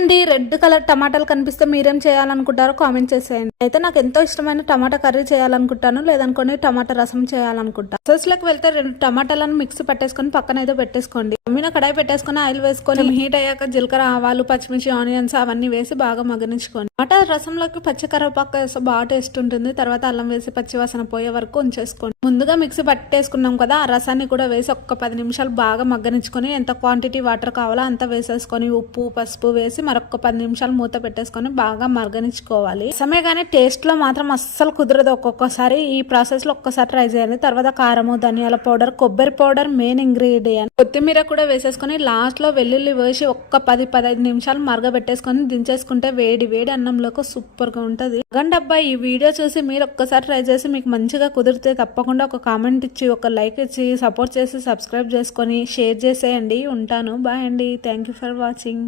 అండి, red colour టమాటాలు కనిపిస్తే మీరేం చేయాలనుకుంటారో కామెంట్ చేసేయండి. అయితే నాకు ఎంతో ఇష్టమైన టమాటా కర్రీ చేయాలనుకుంటాను, లేదనుకోండి టమాటా రసం చేయాలనుకుంటా. ప్రాసెస్లోకి వెళ్తే 2 టమాటాలను మిక్సీ పట్టేసుకొని పక్కన అయితే పెట్టేసుకోండి. అమ్మిన కడాయి పెట్టేసుకొని ఆయిల్ వేసుకొని హీట్ అయ్యాక జీలకర్ర, ఆవాలు, పచ్చిమిర్చి, ఆనియన్స్ అవన్నీ వేసి బాగా మగ్గనించుకోండి. టమాటా రసంలోకి పచ్చి కరివేపాకు వేస్తే బాగా టేస్ట్ ఉంటుంది. తర్వాత అల్లం వేసి పచ్చి వాసన పోయే వరకు ఉంచేసుకోండి. ముందుగా మిక్సీ పట్టేసుకున్నాం కదా, ఆ రసాన్ని కూడా వేసి ఒక్క 10 నిమిషాలు బాగా మగ్గనించుకొని ఎంత క్వాంటిటీ వాటర్ కావాలో అంత వేసేసుకొని ఉప్పు, పసుపు వేసి మరొక 10 నిమిషాలు మూత పెట్టేసుకొని బాగా మగ్గనించుకోవాలి. రసమే కానీ టేస్ట్ లో మాత్రం అస్సలు కుదరదు. ఒక్కొక్కసారి ఈ ప్రాసెస్ లో ఒక్కసారి ట్రై చేయండి. తర్వాత కారము, ధనియాల పౌడర్, కొబ్బరి పౌడర్ మెయిన్ ఇంగ్రీడియంట్. కొత్తిమీర కూడా వేసేసుకొని లాస్ట్ లో వెల్లుల్లి వేసి ఒక్క 10-15 నిమిషాలు మరగబెట్టేసుకొని దించేసుకుంటే వేడి వేడి అన్నంలోకి సూపర్ గా ఉంటది. గండబ్బా, ఈ వీడియో చూసి మీరు ఒక్కసారి ట్రై చేసి మీకు మంచిగా కుదిరితే తప్పకుండా ఒక కామెంట్ ఇచ్చి, ఒక లైక్ ఇచ్చి సపోర్ట్ చేసి సబ్స్క్రైబ్ చేసుకొని షేర్ చేసేయండి. ఉంటాను. బాయ్ అండి. Thank you for watching.